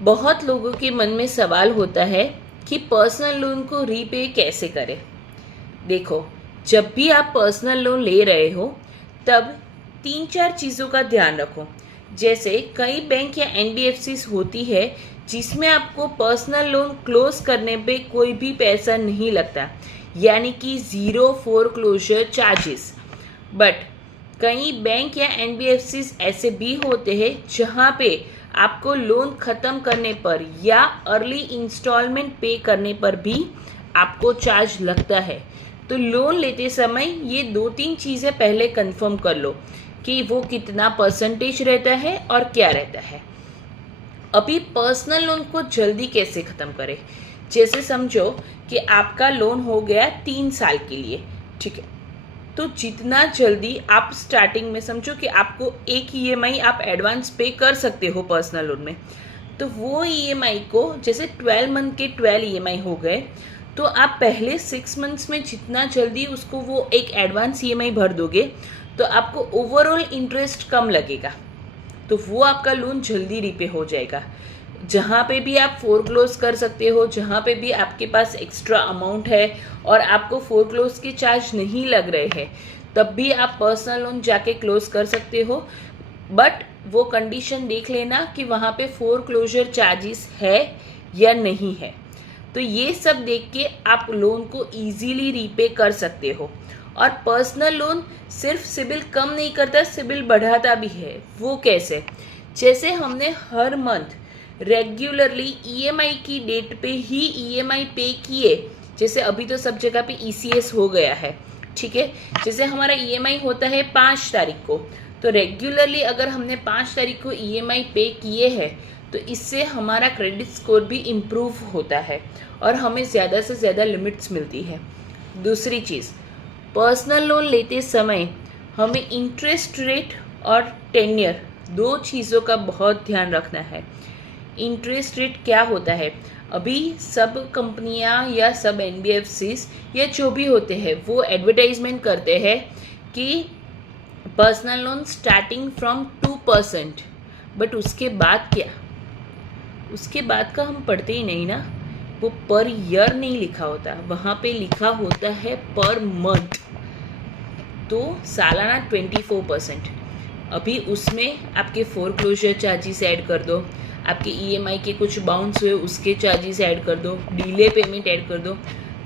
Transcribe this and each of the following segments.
बहुत लोगों के मन में सवाल होता है कि पर्सनल लोन को रीपे कैसे करें। देखो, जब भी आप पर्सनल लोन ले रहे हो तब 3-4 चीज़ों का ध्यान रखो। जैसे कई बैंक या एनबीएफसीज होती है जिसमें आपको पर्सनल लोन क्लोज करने पे कोई भी पैसा नहीं लगता, यानी कि ज़ीरो फोरक्लोजर चार्जेस। बट कई बैंक या एनबीएफसीज ऐसे भी होते हैं जहाँ पे आपको लोन ख़त्म करने पर या अर्ली इंस्टॉलमेंट पे करने पर भी आपको चार्ज लगता है। तो लोन लेते समय ये 2-3 चीज़ें पहले कंफर्म कर लो कि वो कितना परसेंटेज रहता है और क्या रहता है। अभी पर्सनल लोन को जल्दी कैसे ख़त्म करें। जैसे समझो कि आपका लोन हो गया 3 साल के लिए, ठीक है। तो जितना जल्दी आप स्टार्टिंग में समझो कि आपको एक ईएमआई आप एडवांस पे कर सकते हो पर्सनल लोन में, तो वो ईएमआई को जैसे 12 मंथ के 12 ईएमआई हो गए, तो आप पहले 6 मंथ्स में जितना जल्दी उसको वो एक एडवांस ईएमआई भर दोगे तो आपको ओवरऑल इंटरेस्ट कम लगेगा, तो वो आपका लोन जल्दी रीपे हो जाएगा। जहाँ पे भी आप फोरक्लोज कर सकते हो, जहाँ पे भी आपके पास एक्स्ट्रा अमाउंट है और आपको फोरक्लोज के चार्ज नहीं लग रहे हैं, तब भी आप पर्सनल लोन जाके क्लोज कर सकते हो। बट वो कंडीशन देख लेना कि वहाँ पे फोरक्लोजर चार्जेस है या नहीं है। तो ये सब देख के आप लोन को इजीली रीपे कर सकते हो। और पर्सनल लोन सिर्फ सिबिल कम नहीं करता, सिबिल बढ़ाता भी है। वो कैसे? जैसे हमने हर मंथ रेगुलरली ईएमआई की डेट पे ही ईएमआई पे किए, जैसे अभी तो सब जगह पे ईसीएस हो गया है, ठीक है। जैसे हमारा ईएमआई होता है 5 तारीख को, तो रेगुलरली अगर हमने 5 तारीख को ईएमआई पे किए हैं तो इससे हमारा क्रेडिट स्कोर भी इम्प्रूव होता है और हमें ज़्यादा से ज़्यादा लिमिट्स मिलती है। दूसरी चीज़, पर्सनल लोन लेते समय हमें इंटरेस्ट रेट और टेन्यर 2 चीज़ों का बहुत ध्यान रखना है। इंटरेस्ट रेट क्या होता है? अभी सब कंपनियां या सब एनबीएफसीज या जो भी होते हैं वो एडवर्टाइजमेंट करते हैं कि personal loan starting from 2%, but उसके बाद क्या? उसके बाद का हम पढ़ते ही नहीं ना। वो पर ईयर नहीं लिखा होता, वहाँ पे लिखा होता है पर मंथ। तो सालाना 24%। अभी उसमें आपके फोरक्लोजर चार्जेस ऐड कर दो, आपके ईएमआई के कुछ बाउंस हुए उसके चार्जेस ऐड कर दो, डिले पेमेंट ऐड कर दो,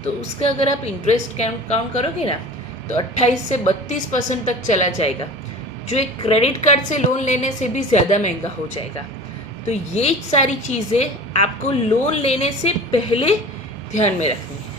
तो उसका अगर आप इंटरेस्ट काउंट करोगे ना तो 28 से 32% तक चला जाएगा, जो एक क्रेडिट कार्ड से लोन लेने से भी ज़्यादा महंगा हो जाएगा। तो ये सारी चीज़ें आपको लोन लेने से पहले ध्यान में रखनी है।